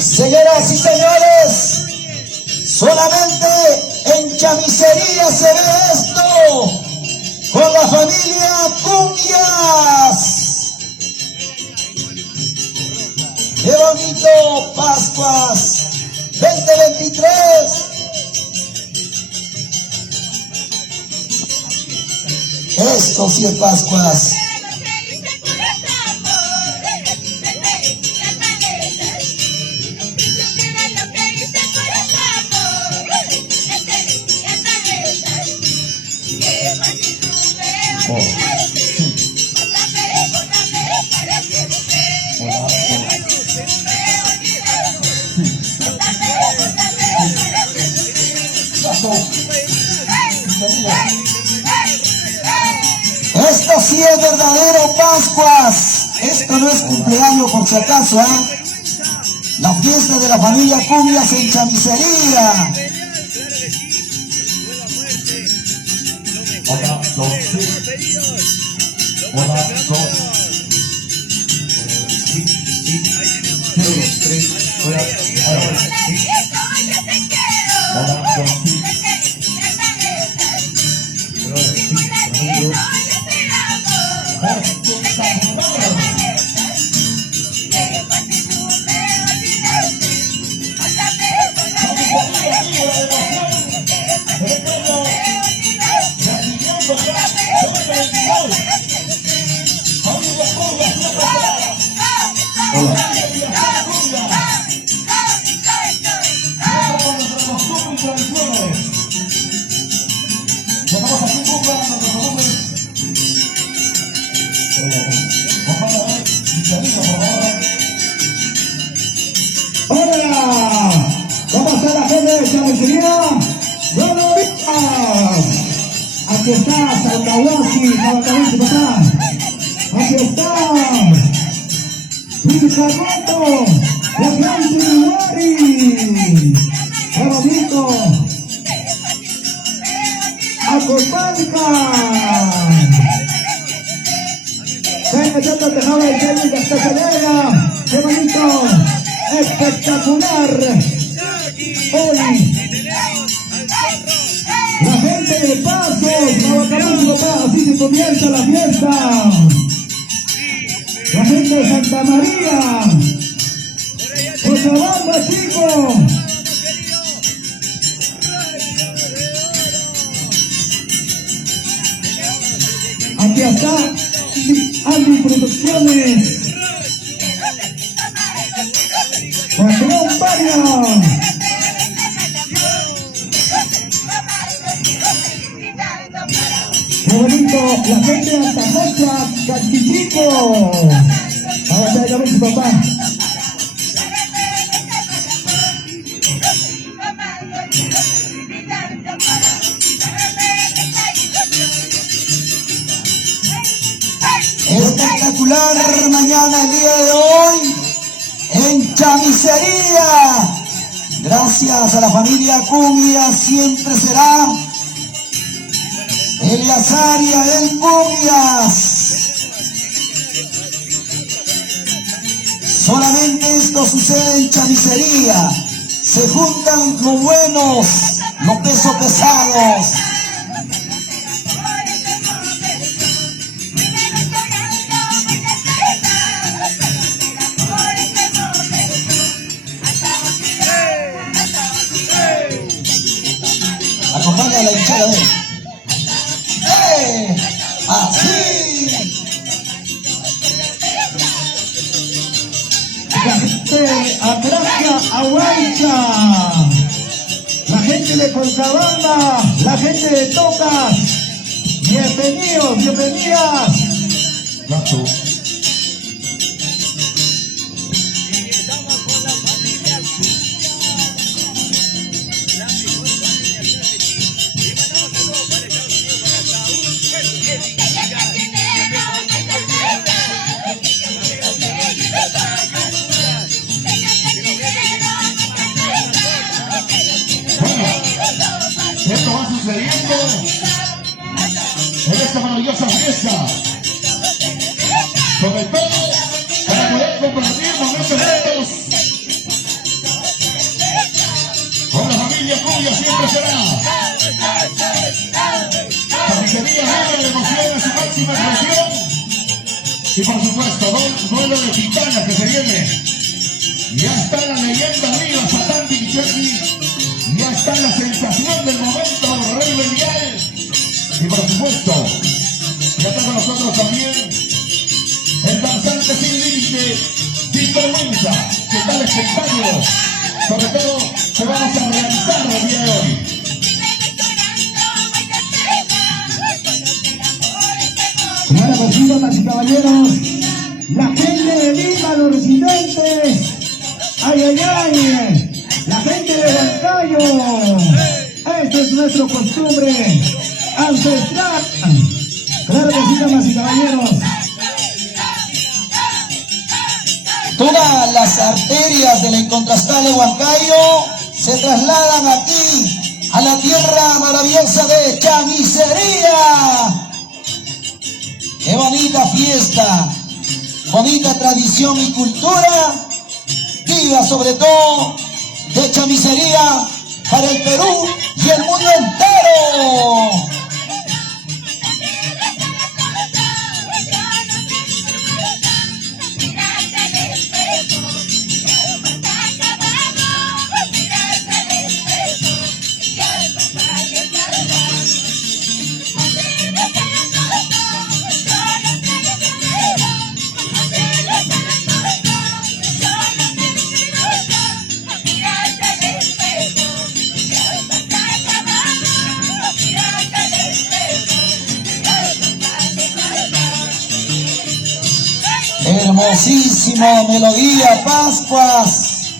Señoras y señores, solamente en Chamisería se ve esto con la familia Cumbias. ¡Qué bonito! Pascuas 2023. Esto sí es Pascuas. Esto sí es verdadero Pascuas. Esto no es cumpleaños por si acaso, ¿eh? La fiesta de la familia Cumbias en Chamisería. Hola, dos, hola, dos, sí, tres, hola, dos, ¡Hola! ¿Cómo está la gente de Chamisería? ¡Buenos días! Aquí está Saltahuasi, papá. Aquí está Luis Carroto, la gente de Uruguay. ¡Qué bonito! ¡Acopalca! Venga, ya te dejaba el tenis de esta celebra. ¡Qué bonito! ¡Espectacular! Hoy la gente de Pasos, así se comienza la fiesta. La gente de Santa María, Cochabamba, chicos. Aquí está Andy Producciones. Patrón Varia. Qué bonito, la gente de Altamocha, Cachichico. Ahora ya llamo a su papá. Espectacular mañana, el día de hoy, en Chamisería. Gracias a la familia Cumbias, siempre será Eleazar y Abel Cumbias. Solamente esto sucede en Chamisería. Se juntan los buenos, los pesos pesados. Acompaña a la hinchada de así. La gente de Atracia, Ahuaycha. La gente de Cochabamba, la gente de Tocas. Bienvenidos, bienvenidas. gato. Esto va sucediendo en esta maravillosa fiesta. Sobre todo para poder compartir momentos siempre será. Chamisería vive la emoción en su máxima expresión. Y por supuesto, duelo de titanas que se viene. Ya está la leyenda viva, Satán Vincenzi. Ya está la sensación del momento, Rey Belial. Y por supuesto, ya está con nosotros también el danzante sin límite, sin vergüenza, que tal espectáculo. Sobre todo, que vamos a realizar el día de hoy. Claro, pues sí, damas y caballeros, la gente de Lima, los residentes, ay, ay, ay, la gente de Huancayo, esta es nuestra costumbre ancestral. Claro que sí, damas y caballeros. Todas las arterias de la incontrastable Huancayo se trasladan aquí, a la tierra maravillosa de Chamisería. ¡Qué bonita fiesta! Bonita tradición y cultura, viva sobre todo de Chamisería para el Perú y el mundo entero. Hermosísima melodía, Pascuas,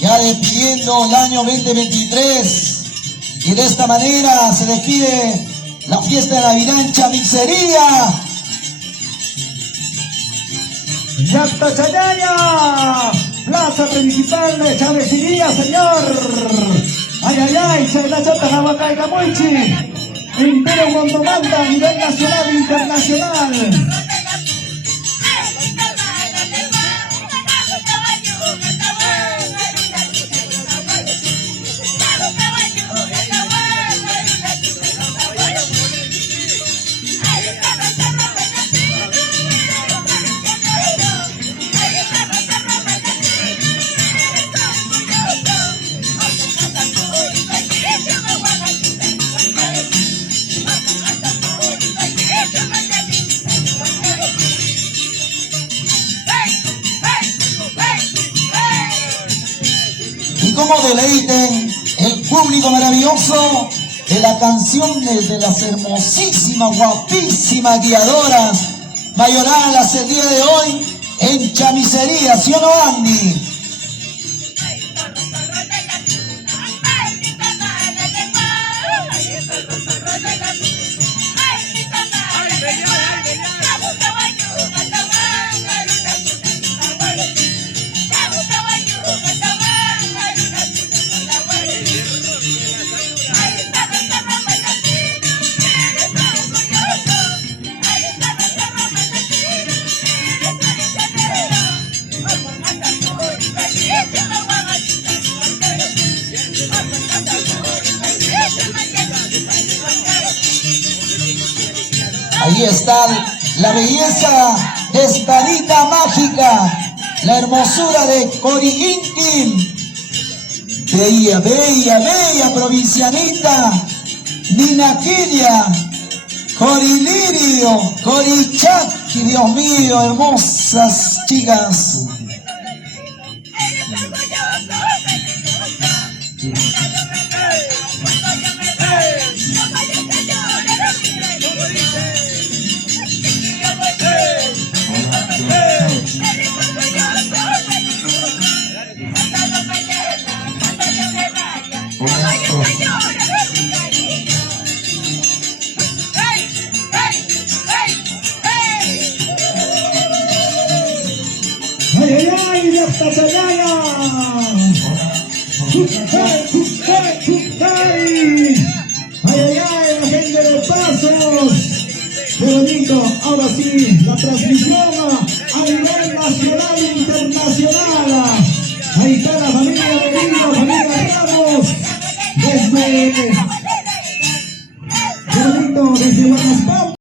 ya despidiendo el año 2023, y de esta manera se despide la fiesta de Navidad en Chamisería. Yacta Chayaya, plaza principal de Chamisería, señor. Ay, ay, ay, se la chata Jabacay Camuichi, Imperio Mondomanda a nivel nacional e internacional. Cómo deleiten el público maravilloso de las canciones de las hermosísimas, guapísimas guiadoras mayoralas el día de hoy en Chamisería, ¿sí o no, Andy? Ahí está la belleza de Espadita Mágica, la hermosura de Coriintim, bella, bella, bella provincianita, Ninaquilia, Corilirio, Corichaki, Dios mío, hermosas chicas. ¡Ay, ay, ay! ¡Yacta Chayaya! ¡Ay, ay, ay! ¡La gente de Pasos! ¡Qué bonito! Ahora sí, la transmisión a nivel nacional e internacional. Ahí está la familia de Lima, familia Ramos, desde, qué bonito, desde Guanaspam.